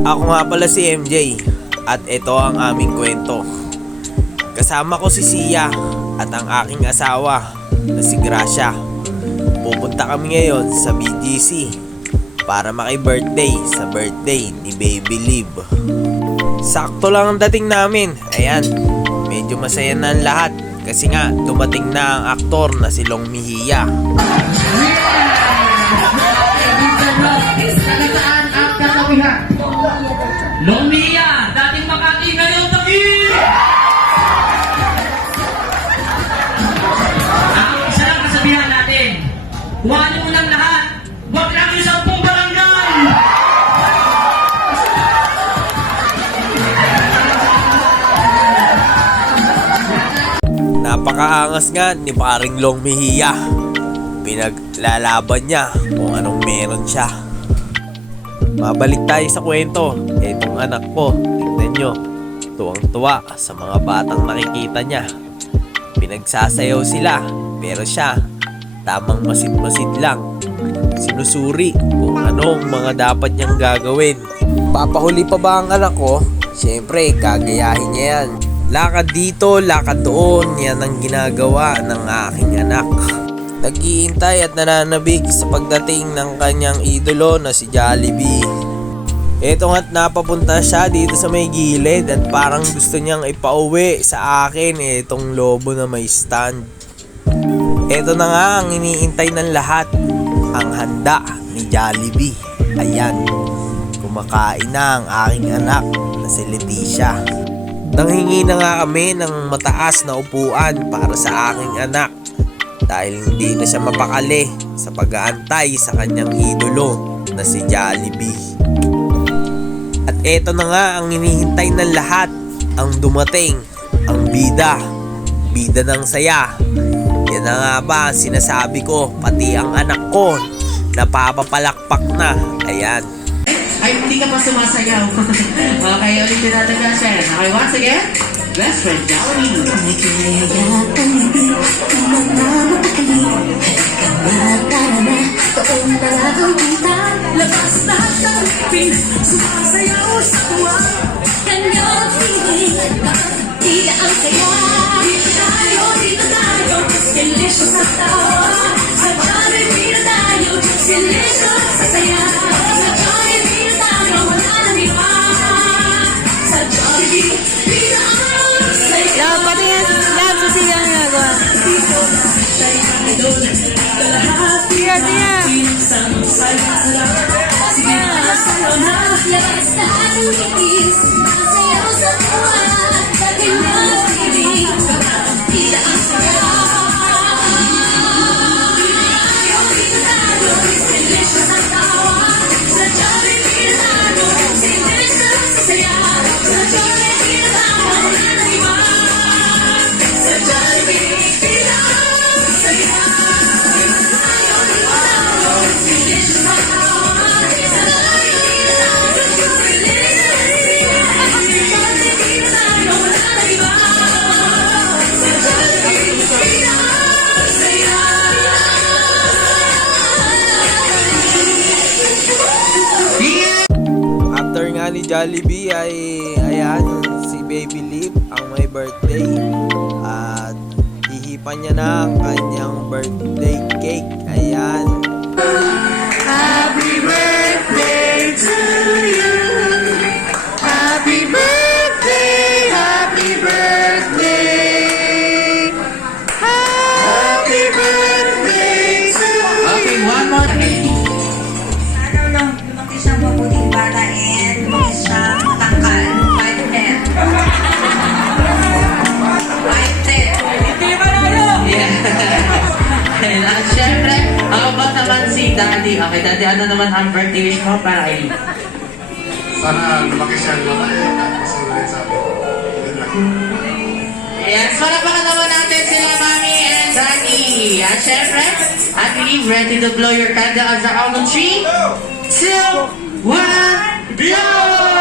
Ako nga pala si MJ at ito ang aming kwento. Kasama ko si Sia at ang aking asawa na si Gracia. Pupunta kami ngayon sa BGC para maki-birthday sa birthday ni Baby Liv. Sakto lang ang dating namin. Ayan, medyo masaya na ang lahat kasi nga dumating na ang aktor na si Long Mejia. Long Mejia, dating Makati, ngayon Taguig! Ang isa lang kasabihan natin, kuhanin mo ng lahat, huwag lang yung 10 barangay! Napakaangas nga ni paring Long Mejia. Pinaglalaban niya kung anong meron siya. Mabalik tayo sa kwento. Itong anak ko, tignan nyo, tuwang-tuwa sa mga batang nakikita niya. Pinagsasayaw sila, pero siya, tamang masid-masid lang. Sinusuri kung anong mga dapat niyang gagawin. Papahuli pa ba ang anak ko? Siyempre, gagayahin niya yan. Lakad dito, lakad doon, yan ang ginagawa ng aking anak. Nag-iintay at nananabik sa pagdating ng kanyang idolo na si Jollibee. Eto nga't napapunta siya dito sa may gilid at parang gusto niyang ipauwi sa akin itong lobo na may stand. Eto na nga ang iniintay ng lahat, ang handa ni Jollibee. Ayan, kumakain na ang aking anak na si Leticia. Nanghingi na nga kami ng mataas na upuan para sa aking anak dahil hindi na siya mapakali sa pag-aantay sa kanyang idolo na si Jollibee. At eto na nga ang hinihintay ng lahat, ang dumating, ang bida ng saya. Yan na nga ba ang sinasabi ko, pati ang anak ko napapapalakpak na. Ayan. Ay, hindi ka pa sumasayaw. Okay, ulitin natin na siya. Okay, once again, best friend Jollibee. Labas na tanggapin, sumasayaw sa tuwa. Kanyang piling, tila ang saya. Dito tayo, delicious ang tawa. Sa Jollibee na tayo, delicious sa saya. Sa Jollibee na tayo, wala nang iba. Sa Jollibee, tila ang saya. Dapat yan, lahat sa sigang ginagawa. Dito, sa'y idol, kalahati. Siya. Pinagsang saya. Sige na, sayo na. Labas na ating itis, masayaw sa tuwa. Sa kanyang piling, tila ang saya. Dito tayo, delicious ang tawa. Sa Jollibee na tayo, delicious sa saya. Sa Jollibee na tayo, wala nang iba. Sa Jollibee, tila ang saya. Delicious ang tawa. Sa Jollibee na tayo, Jollibee na tayo, wala nang iba. Sa Jollibee, tila ang saya. After nga ni Jollibee ay ayan, si Baby Liv ang may birthday at hihipan niya na ang kanyang birthday cake. Ayan. Happy birthday to you. Happy birthday, happy birthday. Happy birthday to you. Okay, one more. Sana lumaki siyang mabuting bata and lumaki siyang matangkal. 5'10". 5'10". Hindi ba nalo? Yeah. At syempre, ako ba naman si Daddy? Okay, Daddy, ano naman ang birthday wish mo para kay Lee? Sana lumaki siya ng malaki at masunod sa akin. Yun lang. Yes, palakpakan naman natin sila Mami and Daddy. At syempre, I believe ready to blow your candle as the count of 3, 2, 1, blow!